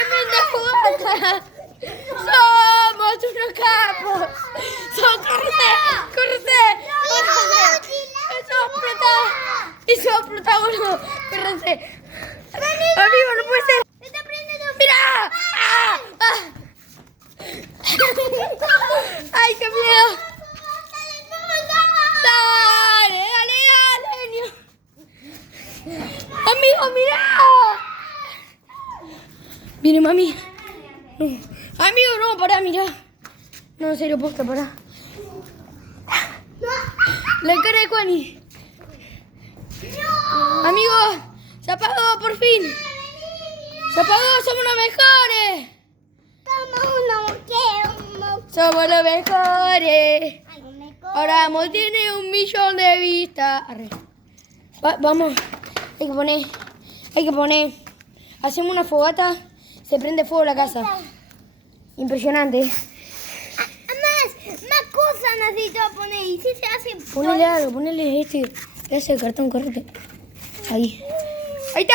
¡Tremenda jugada! ¡Somos unos capos! ¡Córrete! ¡Córrete! ¡Eso explota, boludo! ¡Córrete! Amigo, no puede ser. ¡Mira! ¡Ah! ¡Ah! ¡Ay, qué miedo! ¡Dale, dale, dale! ¡Amigo, mira! Viene mami. No. Amigo, no, pará, mira. No, en serio, posta, pará. La cara de Juani. Amigo, se apagó por fin. Se apagó, somos los mejores. Somos los mejores. Ahora Amo tiene 1.000.000 de vistas. Vamos, hay que poner. Hacemos una fogata, se prende fuego la casa. Impresionante. Más cosas necesito poner. Y si se hace. Ponele algo, ponele este pedazo de cartón, correte. Ahí. Ahí está.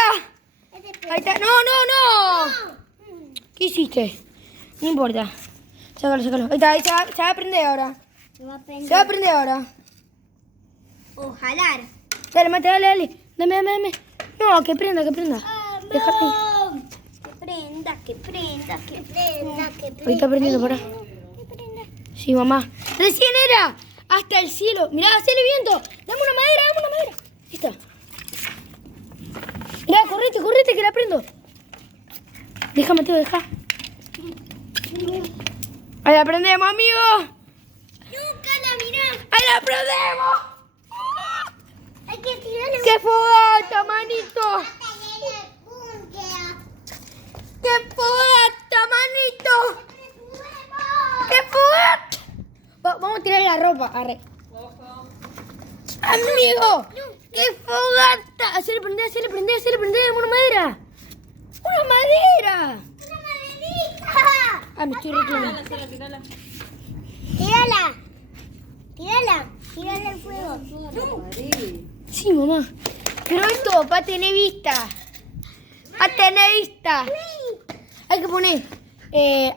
Ahí está. No, no, no. ¿Qué hiciste? No importa. Sácalo, sácalo. Ahí está, se va a prender ahora. Se va a prender ahora. Ojalá. Dale, mate, dale. Dame. No, que prenda. Déjate. Que prenda. Ahí está prendiendo, pará. Sí, mamá. Recién era hasta el cielo. Mirá, hacele viento. Dame una madera. Ahí está. Mirá, correte, que la prendo. Deja, Mateo, deja. Ahí la prendemos, amigo. Nunca la mirá. Ahí la prendemos. Hay que tirarle. ¡Qué fogata, manito! ¡Qué fogata, manito! ¡Qué fogata! Vamos a tirar la ropa, arre. Amigo, qué fogata. Hacele prender, una madera. ¡Una madera! Ah, me estoy reclamando. Tírala al fuego. Sí, mamá. Pero esto, para tener vista. Hay que poner.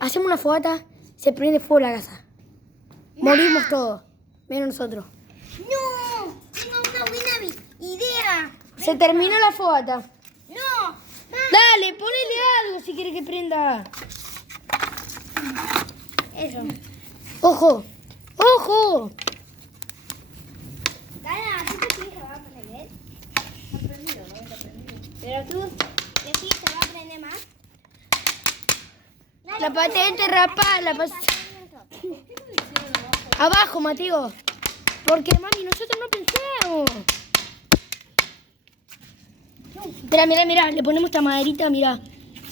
Hacemos una fogata, se prende fuego la casa. Morimos todos, menos nosotros. No, tengo una buena idea. Se terminó la fogata. No. Dale, ponele algo si quieres que prenda. Eso. ¡Ojo! Dana, ¿tú te piensas que va a prender? Está prendido, ¿no? Está prendido. Pero tú, ¿decís que va a prender más? La patente rapa, abajo, Mateo. Porque, mami, nosotros no pensamos. Mira, le ponemos esta maderita, mira.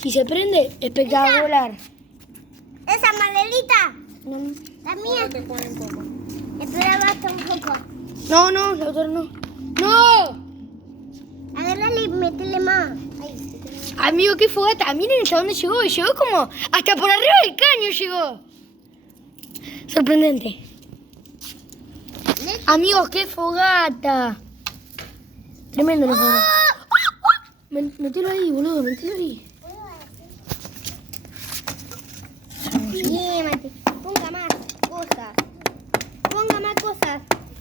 Si se prende, espectacular. ¿Esa maderita? No, La mía. Espera, basta un poco. no, la otra no. ¡No! Agárrale y métele más. Ahí. Amigo, qué fogata. Miren hasta dónde llegó. Llegó como hasta por arriba del caño llegó. Sorprendente. Amigos, qué fogata. Tremendo la fogata. Metelo ahí, boludo, metelo ahí. Sí, Mati. Ponga más cosas.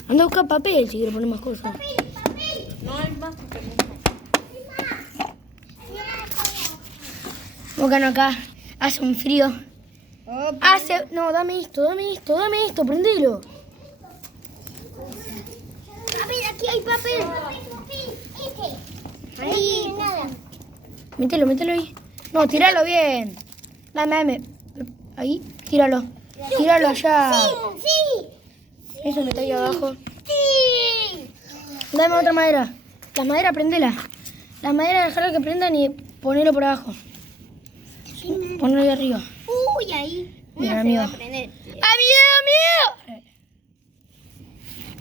Anda a buscar papel si quiere poner más cosas. Papel. No hay más papel. Bocano acá. Hace un frío. No, dame esto, prendelo. Papel, aquí hay papel. Ahí. Nada. Mételo ahí. No, tíralo bien. Dame. Ahí, tíralo. Tíralo allá. Sí. Eso que está ahí abajo. Sí. Dame otra madera. La madera, prendela. La madera, dejarla que prendan y ponelo por abajo. Ponelo ahí arriba. Uy, ahí. Mira, Una amigo. se va a prender. ¡Amigo!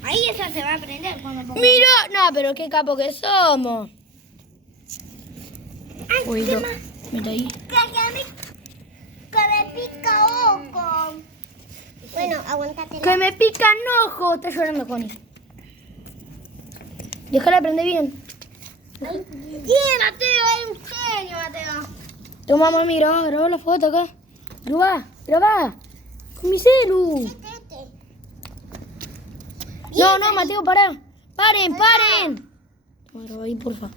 Ahí esa se va a prender cuando ponga. Mira, no, pero qué capo que somos. Ay, Uy, ¿qué no. más? Mira ahí. Que me pica ojo. Bueno, aguántate. Que me pican ojo. Está llorando, Connie. Déjala prender bien. Bien, Mateo, es un genio, Mateo. Toma, mami, graba la foto acá. Graba. Con mi celu. No, Mateo, pará. Paren. Toma, graba ahí, porfa.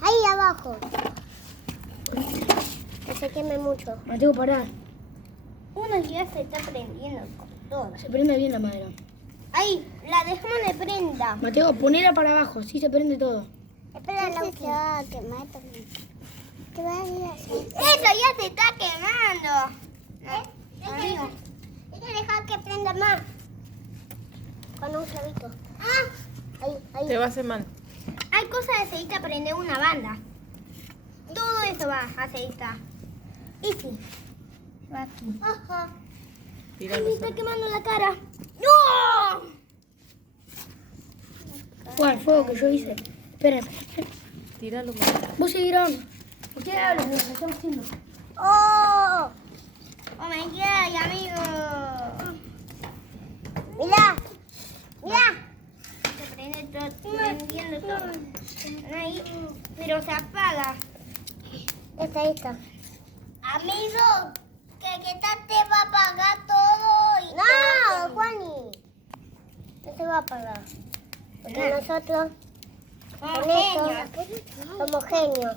Ahí abajo. Que se queme mucho. Mateo, pará. Uno ya se está prendiendo todo. Se prende bien la madera. Ahí, la dejamos de prenda. Mateo, ponela para abajo, así se prende todo. Espera, la se va a quemar también. Eso ya se está quemando. Amigo. Hay que dejar que prenda más. Con un clavito. Ahí. Te va a hacer mal. Hay cosas de aceite prender una banda. Todo eso va a aceite. Y sí. Va aquí. Ajá. Ay, Tíralo. me está quemando la cara. ¡No! ¿Cuál fuego que yo hice? Espera. Tíralo. Vos seguís grabando. Usted habla de lo que estamos haciendo. ¡Oh! ¡Oh, my God, amigo! ¡Mira! Se prende todo, prendiendo todo. Ahí, pero se apaga. Está. Amigo, que te va a apagar todo. No, Juani. No se va a apagar. Porque nosotros somos genios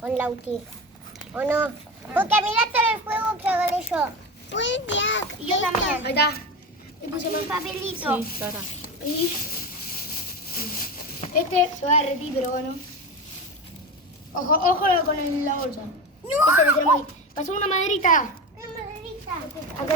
con Lauti. ¿O no? Porque mira todo el fuego que agarré yo. Pues ya. Y yo también. Ahí está. Y puse Un más. papelito. Sí, Sara. Y este se va a derretir, pero bueno. Ojo con la bolsa. ¡No! Este le tenemos ahí. Pasó una maderita.